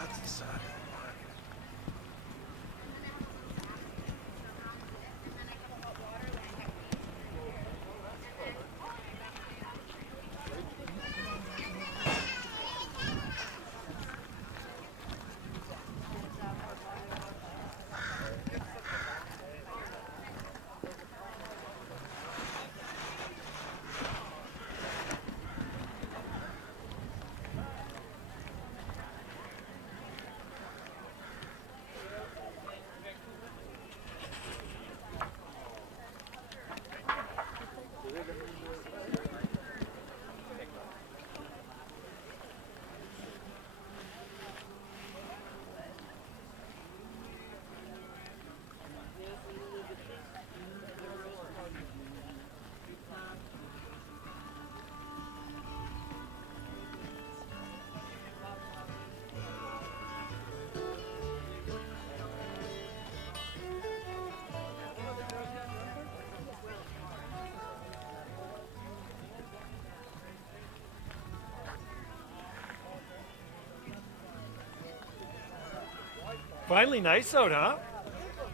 That's the Saturday market. Finally nice out, huh?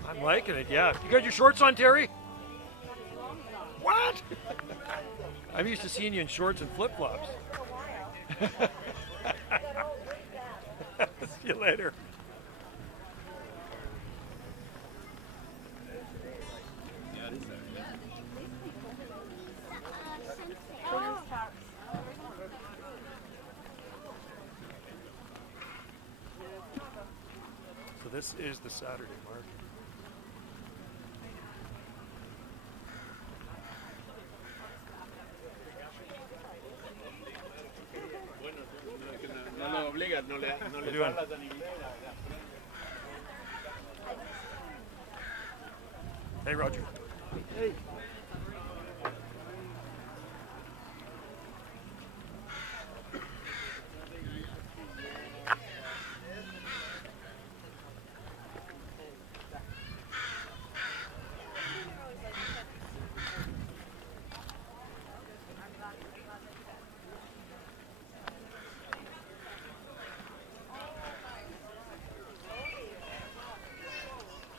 I'm liking it, yeah. You got your shorts on, Terry? What? I'm used to seeing you in shorts and flip-flops. See you later. So this is the Saturday market. No lo obligas, no le hablas en inglés. Hey, Roger. Hey.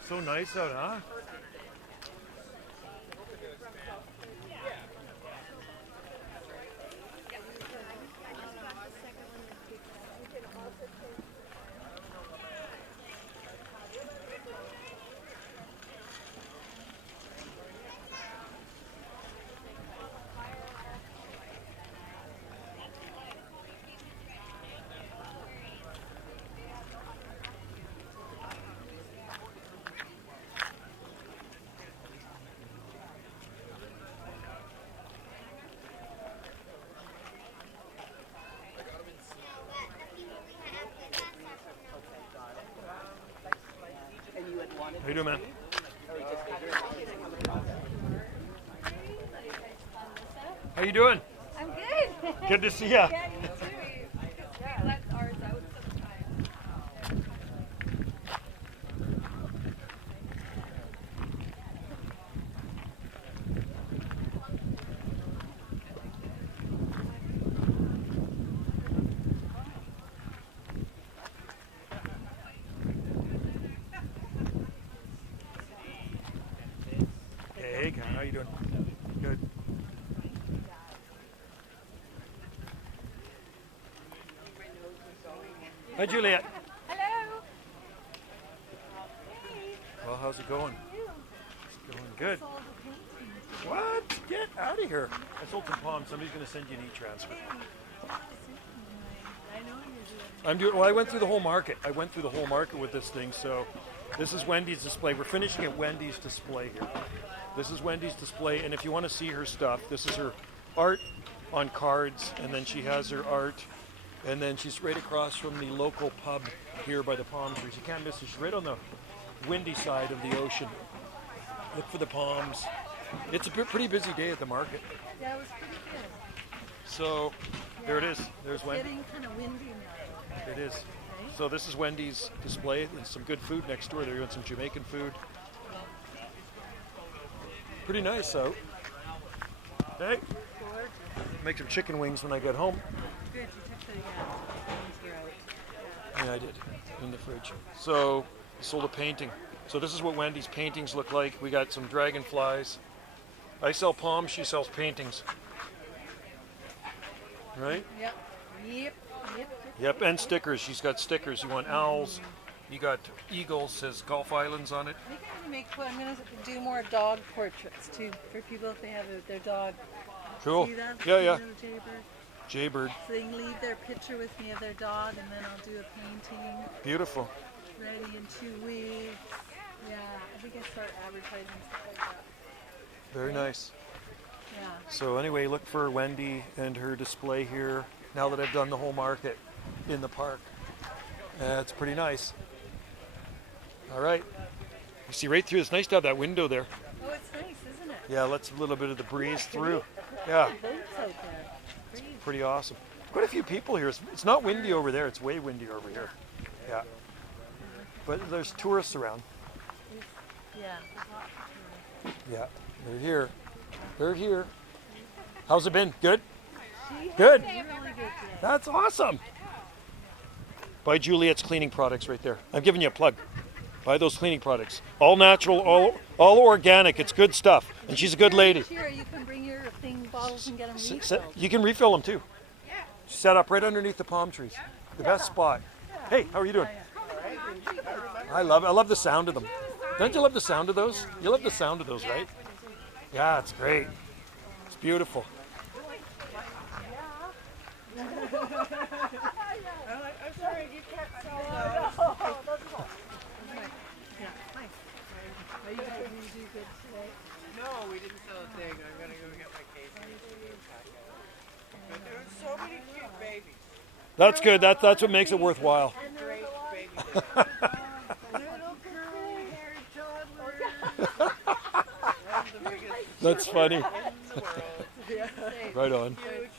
So nice out, huh? How you doing, man? How you doing? I'm good. Good to see ya. Yeah, you too. Yeah, that's ours out sometime. Hey, how you doing? Good. Hi, Juliet. Hello. Well, how's it going? It's going good. What? Get out of here. I sold some palms. Somebody's going to send you an e-transfer. I'm doing, well, I went through the whole market. I went through the whole market with this thing. So this is Wendy's display. We're finishing at Wendy's display here. This is Wendy's display. And if you want to see her stuff, this is her art on cards. And then she has her art. And then she's right across from the local pub here by the palm trees. You can't miss her. She's right on the windy side of the ocean. Look for the palms. It's a pretty busy day at the market. Yeah, it was pretty good. So there it is. There's Wendy. Getting kind of windy now. It is. So this is Wendy's display. There's some good food next door. They're doing some Jamaican food. Pretty nice out. Hey, make some chicken wings when I get home. Good, you took the wings were out. Yeah, I I did in the fridge. So sold a painting. So this is what Wendy's paintings look like. We got some dragonflies. I sell palms, she sells paintings. Right? Yep. Yep. Yep. Yep, and stickers. She's got stickers. You want owls. You got eagles, says Gulf Islands on it. I think I'm gonna do more dog portraits too for people if they have their dog. Cool. See that? Yeah, The yeah. little jaybird. Jaybird. So they can leave their picture with me of their dog, and then I'll do a painting Beautiful. ready in 2 weeks. Yeah, I think I start advertising stuff like that. Very nice. Yeah. So anyway, look for Wendy and her display here. Now that I've done the whole market in the park. It's pretty nice. All right. You see right through. It's nice to have that window there. Oh, it's nice, isn't it? Yeah, lets a little bit of the breeze through. Yeah, Boats out there. Breeze. pretty awesome. Quite a few people here. It's not windy over there. It's way windier over here. Yeah. But there's tourists around. Yeah. Yeah, they're here. They're here. How's it been? Good? Good. Really good today. That's awesome. Buy Juliet's cleaning products right there. I'm giving you a plug. Buy those cleaning products. All natural, all organic. It's good stuff. And she's a good lady. Here, you can bring your bottles and get them refilled. You can refill them too. Set up right underneath the palm trees. The best spot. Hey, how are you doing? I love the sound of them. Don't you love the sound of those? You love the sound of those, right? Yeah, it's great. It's beautiful. Yeah, nice. Are you guys going to do good today? No, we didn't sell a thing. I'm gonna go get my case. But there were so many cute babies. That's good. That's what makes it worthwhile. Great babies. Little curly haired toddler. One of the biggest That's funny. in the world. Right on. Huge